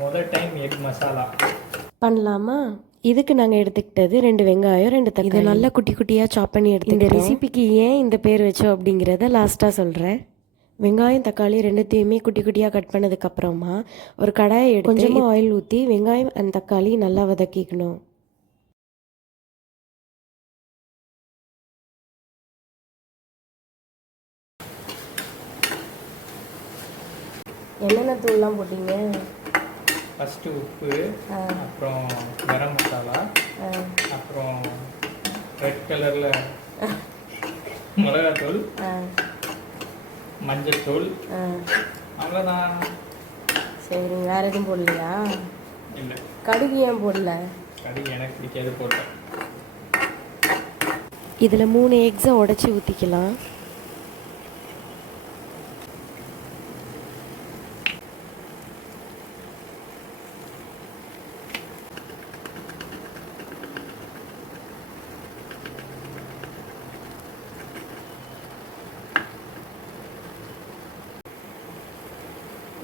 முதல் time egg masala பண்ணலாமா? இதுக்கு நாங்கள் எடுத்துக்கிட்டது 2 வெங்காயம் 2 தக்காளி. இதை நல்லா குட்டி குட்டியாக சாப் பண்ணி எடுத்துக்கிட்டோம். இந்த ரெசிபிக்கு ஏன் இந்த பேர் வச்சோம் அப்படிங்கிறத லாஸ்ட்டாக சொல்கிறேன். வெங்காயம் தக்காளி ரெண்டுத்தையுமே குட்டி குட்டியாக கட் பண்ணதுக்கப்புறமா ஒரு கடாயை எடுத்து கொஞ்சமாக ஆயில் ஊற்றி வெங்காயம் அண்ட் தக்காளி நல்லா வதக்கிக்கணும். என்னென்ன தூள்லாம் போட்டீங்க? ஃபஸ்ட்டு உப்பு, அப்புறம் கரம் மசாலா, அப்புறம் ரெட் கலரில் மிளகாத்தூள், மஞ்சள் தூள், அவ்வளோதான். சரி, வேறு எதுவும் போடலையா? இல்லை. கடுகு ஏன் போடல? கடுகு எனக்கு பிடிக்காது போட்டேன். இதில் 3 எக்ஸை உடச்சி ஊற்றிக்கலாம்.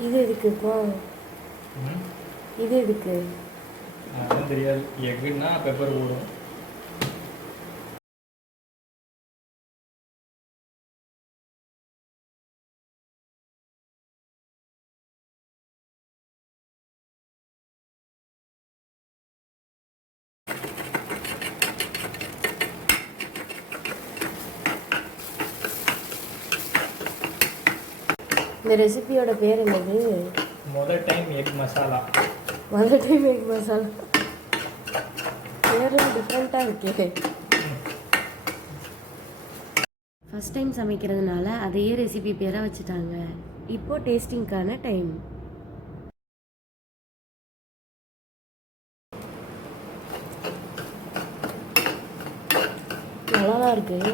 இது எதுக்கு இப்போ? இது எதுக்கு? அதுவும் தெரியாது. எக்குன்னா பெப்பர் போடும். இந்த ரெசிபியோட பேர் என்னது? முதல் டைம் எக் மசாலா. முதல் டைம் எக் மசாலா பேரும் டிஃப்ரெண்ட்டாக இருக்கே. ஃபஸ்ட் டைம் சமைக்கிறதுனால அதையே ரெசிபி பேராக வச்சுட்டாங்க. இப்போ டேஸ்டிங்க்கான டைம். நல்லா தான் இருக்குது.